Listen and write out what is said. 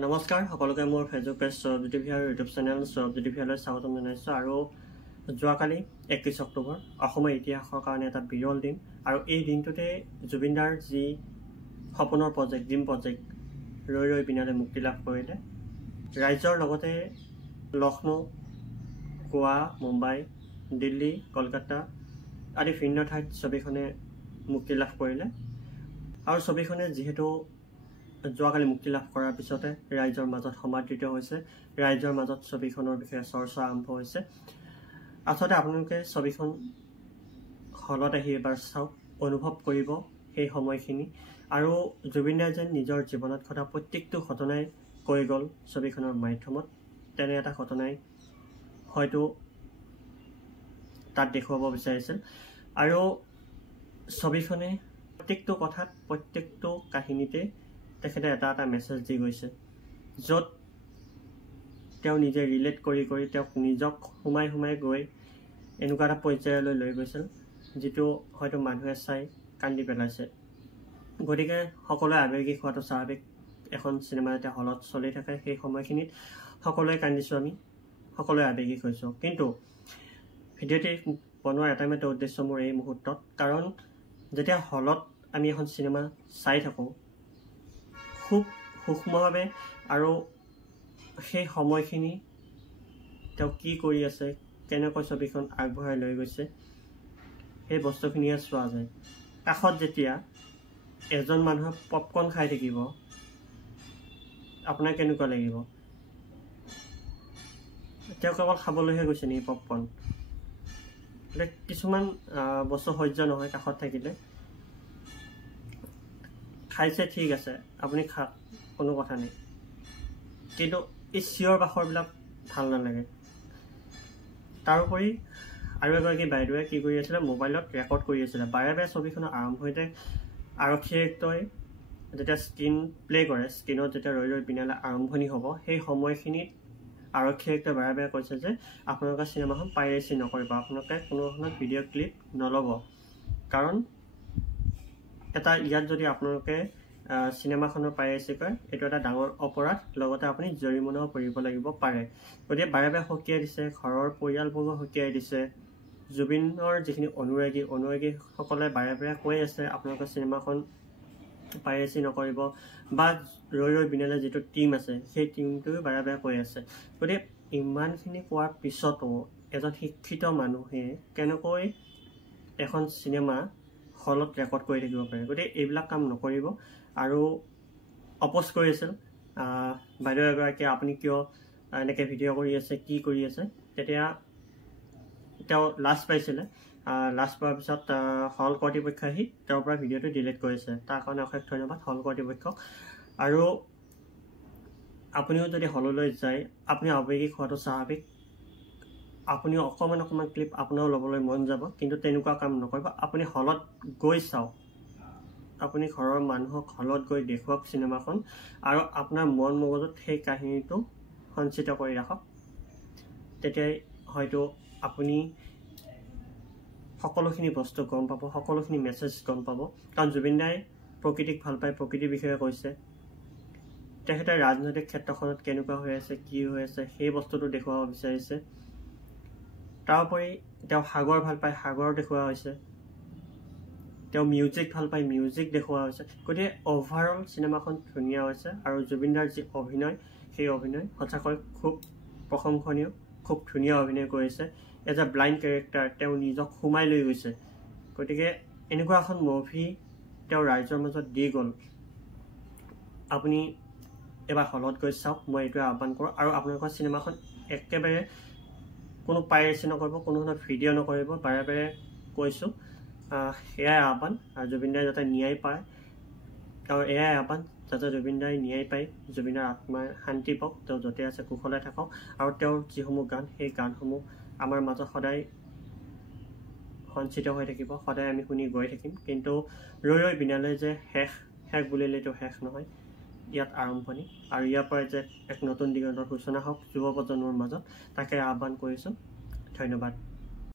নমস্কাৰ সকলোকে মোৰ ফেচবুক পেজ সৌৰভজ্যোতি ভি আৰু ইউটিউব চেনেল সৌৰভজ্যোতি ভিলৈ স্বাগতম জনাইছোঁ। আৰু যোৱাকালি 31 অক্টোবৰ অসমৰ ইতিহাসৰ কাৰণে এটা বিৰল দিন, আৰু এই দিনটোতে জুবিনদাৰ যি সপোনৰ প্ৰজেক্ট ড্ৰিম প্ৰজেক্ট ৰৈ ৰৈ বিনালে মুক্তি লাভ কৰিলে। ৰাজ্যৰ লগতে লক্ষ্ণৌ, গোৱা, মুম্বাই, দিল্লী, কলকাতা আদি ভিন্ন ঠাইত ছবিখনে মুক্তি লাভ কৰিলে। আৰু ছবিখনে যিহেতু যোৱাকালি মুক্তি লাভ কৰাৰ পিছতে ৰাইজৰ মাজত সমাদৃত হৈছে, ৰাইজৰ মাজত ছবিখনৰ বিষয়ে চৰ্চা আৰম্ভ হৈছে। আচলতে আপোনালোকে ছবিখন হলত আহি এবাৰ চাওক, অনুভৱ কৰিব সেই সময়খিনি। আৰু জুবিনদাই যেন নিজৰ জীৱনত ঘটা প্ৰত্যেকটো ঘটনাই কৈ গ'ল ছবিখনৰ মাধ্যমত, তেনে এটা ঘটনাই হয়তো তাত দেখুৱাব বিচাৰিছিল। আৰু ছবিখনে প্ৰত্যেকটো কথাত, প্ৰত্যেকটো কাহিনীতে তেখেতে এটা এটা মেছেজ দি গৈছে, য'ত তেওঁ নিজে ৰিলেট কৰি তেওঁক নিজক সোমাই গৈ এনেকুৱা এটা পৰ্যায়লৈ লৈ গৈছিল, যিটো হয়তো মানুহে চাই কান্দি পেলাইছে। গতিকে সকলোৱে আৱেগিক হোৱাটো স্বাভাৱিক। এখন চিনেমা যেতিয়া হলত চলি থাকে সেই সময়খিনিত সকলোৱে কান্দিছোঁ, আমি সকলোৱে আৱেগিক হৈছোঁ। কিন্তু ভিডিঅ'টি বনোৱাৰ এটা উদ্দেশ্য মোৰ এই মুহূৰ্তত, কাৰণ যেতিয়া হলত আমি এখন চিনেমা চাই থাকোঁ খুব সূক্ষ্মভাৱে, আৰু সেই সময়খিনি তেওঁ কি কৰি আছে, কেনেকৈ ছবিখন আগবঢ়াই লৈ গৈছে, সেই বস্তুখিনিয়ে চোৱা যায়। কাষত যেতিয়া এজন মানুহে পপকৰ্ণ খাই থাকিব আপোনাৰ কেনেকুৱা লাগিব? তেওঁ কেৱল খাবলৈহে গৈছে নেকি পপকৰ্ণ? কিছুমান বস্তু সহ্য নহয় কাষত থাকিলে। খাইছে ঠিক আছে, আপুনি খাওক, কোনো কথা নাই, কিন্তু এই চিঞৰ বাখৰবিলাক ভাল নালাগে। তাৰোপৰি আৰু এগৰাকী বাইদেৱে কি কৰি আছিলে, মোবাইলত ৰেকৰ্ড কৰি আছিলে। বাৰে বাৰে ছবিখনৰ আৰম্ভণিতে আৰক্ষী আয়ুক্তই যেতিয়া স্ক্ৰীন প্লে' কৰে, স্ক্ৰীনত যেতিয়া ৰৈ ৰৈ বিনালে আৰম্ভণি হ'ব, সেই সময়খিনিত আৰক্ষী আয়ুক্তই বাৰে বাৰে কৈছে যে আপোনালোকে চিনেমাখন পাইৰেচি নকৰিব, আপোনালোকে কোনো ধৰণৰ ভিডিঅ' ক্লিপ নল'ব, কাৰণ ইয়াত যদি আপোনালোকে চিনেমাখনৰ পাইৰেচি কৰে এইটো এটা ডাঙৰ অপৰাধ, লগতে আপুনি জৰিমনাও পৰিব লাগিব পাৰে। গতিকে বাৰে বাৰে সকীয়াই দিছে, ঘৰৰ পৰিয়ালবৰ্গ সকীয়াই দিছে। জুবিনৰ যিখিনি অনুৰাগীসকলে বাৰে বাৰে কৈ আছে আপোনালোকে চিনেমাখন পাইৰেচি নকৰিব, বা ৰৈ ৰৈ বিনালে যিটো টীম আছে সেই টীমটোৱে বাৰে বাৰে কৈ আছে। গতিকে ইমানখিনি কোৱাৰ পিছতো এজন শিক্ষিত মানুহে কেনেকৈ এখন চিনেমা হলত ৰেকৰ্ড কৰি থাকিব পাৰে? গতিকে এইবিলাক কাম নকৰিব। আৰু অপ'জ কৰি আছিল বাইদেউ এগৰাকীয়ে, আপুনি কিয় এনেকৈ ভিডিঅ' কৰি আছে, কি কৰি আছে? তেতিয়া তেওঁ লাজ পাইছিলে। লাজ পোৱাৰ পিছত হল কৰ্তৃপক্ষ আহি তেওঁৰ পৰা ভিডিঅ'টো ডিলিট কৰিছে। তাৰ কাৰণে অশেষ ধন্যবাদ হল কৰ্তৃপক্ষক। আৰু আপুনিও যদি হললৈ যায় আপুনি আৱেগিক হোৱাটো স্বাভাৱিক। আপুনিও অকণমান ক্লিপ আপোনাৰো ল'বলৈ মন যাব, কিন্তু তেনেকুৱা কাম নকৰিব। আপুনি হলত গৈ চাওক, আপুনি ঘৰৰ মানুহক হলত গৈ দেখুৱাওক চিনেমাখন, আৰু আপোনাৰ মন মগজুত সেই কাহিনীটো সঞ্চিত কৰি ৰাখক। তেতিয়াই হয়তো আপুনি সকলোখিনি বস্তু গম পাব, সকলোখিনি মেছেজ গম পাব। কাৰণ জুবিনদাই প্ৰকৃতিক ভাল পায়, প্ৰকৃতিৰ বিষয়ে কৈছে। তেখেতে ৰাজনৈতিক ক্ষেত্ৰখনত কেনেকুৱা হৈ আছে, কি হৈ আছে, সেই বস্তুটো দেখুৱাব বিচাৰিছে। তাৰোপৰি তেওঁ সাগৰ ভাল পায়, সাগৰ দেখুওৱা হৈছে। তেওঁ মিউজিক ভাল পায়, মিউজিক দেখুওৱা হৈছে। গতিকে অভাৰঅল চিনেমাখন ধুনীয়া হৈছে, আৰু জুবিনদাৰ যি অভিনয় সেই অভিনয় সঁচাকৈ খুব প্ৰশংসনীয়, খুব ধুনীয়া অভিনয় কৰিছে। এজ এ ব্লাইণ্ড কেৰেক্টাৰ তেওঁ নিজক সোমাই লৈ গৈছে। গতিকে এনেকুৱা এখন মুভি তেওঁ ৰাইজৰ মাজত দি গ'ল। আপুনি এবাৰ হলত গৈ চাওক, মই এইটোৱে আহ্বান কৰোঁ। আৰু আপোনালোকৰ চিনেমাখন একেবাৰে কোনো পাইৰেচি নকৰিব, কোনো ধৰণৰ ভিডিঅ' নকৰিব, বাৰে বাৰে কৈছোঁ। সেয়াই আহ্বান, আৰু জুবিনদাই যাতে ন্যায় পায়, আৰু এয়াই আহ্বান যাতে জুবিনদাই ন্যায় পায়, জুবিনৰ আত্মাৰ শান্তি পাওক, তেওঁ য'তে আছে কুশলে থাকক। আৰু তেওঁৰ যিসমূহ গান সেই গানসমূহ আমাৰ মাজত সদায় সঞ্চিত হৈ থাকিব, সদায় আমি শুনি গৈ থাকিম। কিন্তু ৰৈ ৰৈ বিনালে যে শেষ বুলিলেতো শেষ নহয়, ইয়াত আৰম্ভণি, আৰু ইয়াৰ পৰাই যে এক নতুন দিগন্তৰ সূচনা হওক যুৱ প্ৰজন্মৰ মাজত, তাকে আহ্বান কৰিছোঁ। ধন্যবাদ।